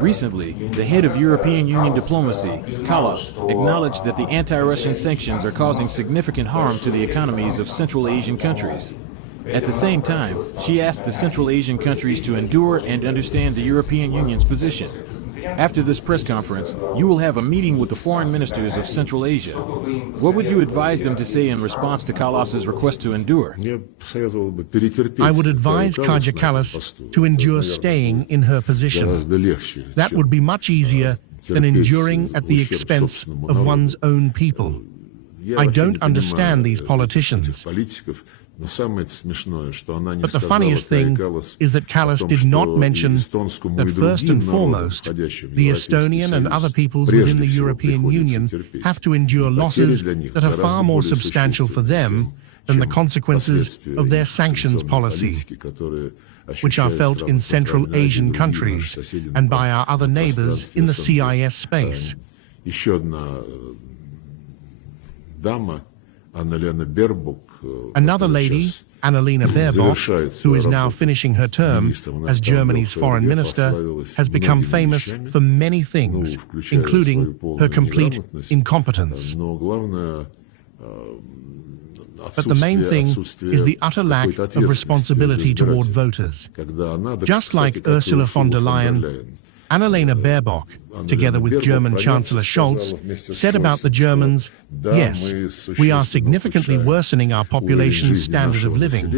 Recently, the head of European Union diplomacy, Kallas, acknowledged that the anti-Russian sanctions are causing significant harm to the economies of Central Asian countries. At the same time, she asked the Central Asian countries to endure and understand the European Union's position. After this press conference, you will have a meeting with the foreign ministers of Central Asia. What would you advise them to say in response to Kallas's request to endure? I would advise Kaja Kallas to endure staying in her position. That would be much easier than enduring at the expense of one's own people. I don't understand these politicians. But the funniest thing is that Kallas did not mention that first and foremost, the Estonian and other peoples within the European Union have to endure losses that are far more substantial for them than the consequences of their sanctions policy, which are felt in Central Asian countries and by our other neighbors in the CIS space. Another lady, Annalena Baerbock, who is now finishing her term as Germany's foreign minister, has become famous for many things, including her complete incompetence. But the main thing is the utter lack of responsibility toward voters. Just like Ursula von der Leyen, Annalena Baerbock, together with German Chancellor Scholz, said about the Germans, yes, we are significantly worsening our population's standard of living,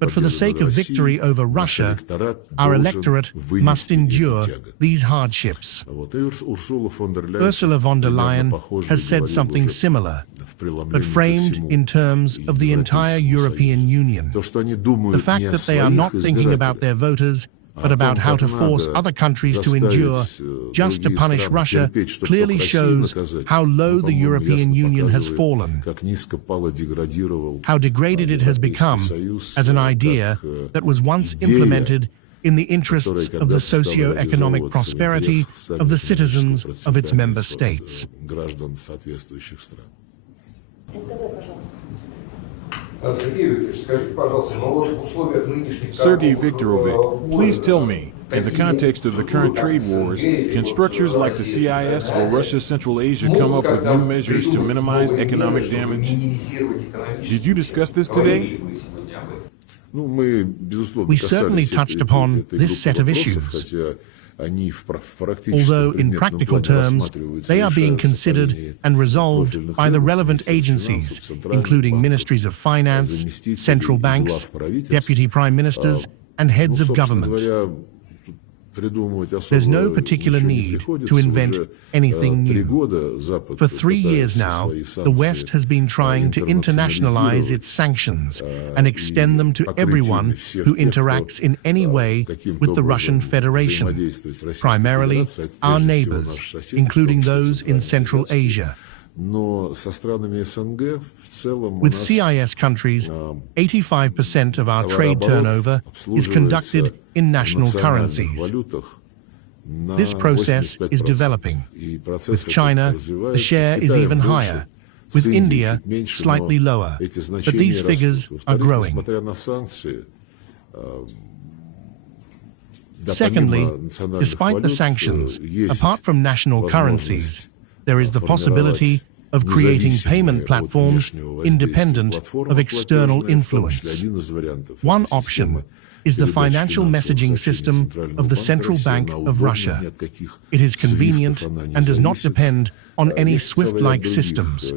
but for the sake of victory over Russia, our electorate must endure these hardships. Ursula von der Leyen has said something similar, but framed in terms of the entire European Union. The fact that they are not thinking about their voters but about how to force other countries to endure just to punish Russia clearly shows how low the European Union has fallen, how degraded it has become as an idea that was once implemented in the interests of the socio-economic prosperity of the citizens of its member states. Sergei Viktorovich, please tell me, in the context of the current trade wars, can structures like the CIS or Russia's Central Asia come up with new measures to minimize economic damage? Did you discuss this today? We certainly touched upon this set of issues. Although in practical terms, they are being considered and resolved by the relevant agencies, including ministries of finance, central banks, deputy prime ministers, and heads of government. There's no particular need to invent anything new. For 3 years now, the West has been trying to internationalize its sanctions and extend them to everyone who interacts in any way with the Russian Federation, primarily our neighbors, including those in Central Asia. With CIS countries, 85% of our trade turnover is conducted in national currencies. This process is developing. With China, the share is even higher. With India, slightly lower. But these figures are growing. Secondly, despite the sanctions, apart from national currencies, there is the possibility of creating payment platforms independent of external influence. One option is the financial messaging system of the Central Bank of Russia. It is convenient and does not depend on any SWIFT-like systems.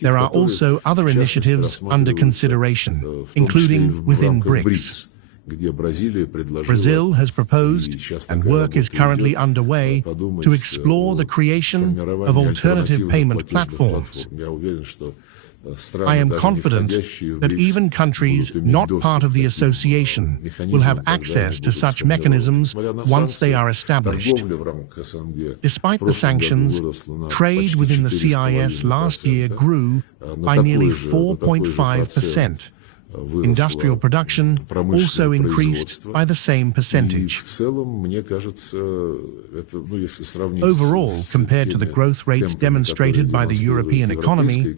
There are also other initiatives under consideration, including within BRICS. Brazil has proposed, and work is currently underway, to explore the creation of alternative payment platforms. I am confident that even countries not part of the association will have access to such mechanisms once they are established. Despite the sanctions, trade within the CIS last year grew by nearly 4.5%. Industrial production also increased by the same percentage. Overall, compared to the growth rates demonstrated by the European economy,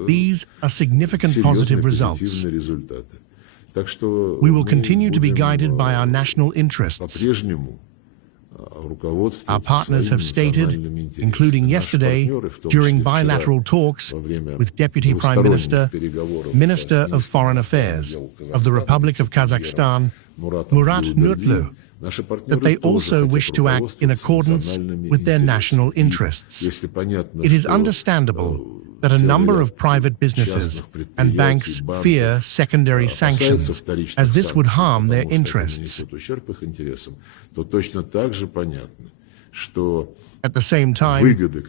these are significant positive results. We will continue to be guided by our national interests. Our partners have stated, including yesterday, during bilateral talks with Deputy Prime Minister, Minister of Foreign Affairs of the Republic of Kazakhstan, Murat Nurtlu, that they also wish to act in accordance with their national interests. It is understandable that a number of private businesses and banks fear secondary sanctions, as this would harm their interests. At the same time,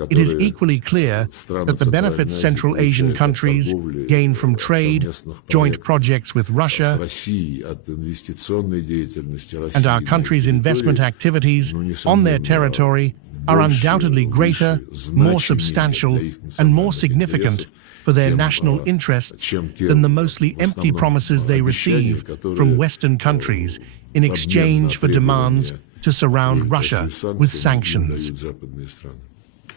it is equally clear that the benefits Central Asian countries gain from trade, joint projects with Russia, and our country's investment activities on their territory are undoubtedly greater, more substantial, and more significant for their national interests than the mostly empty promises they receive from Western countries in exchange for demands to surround Russia with sanctions.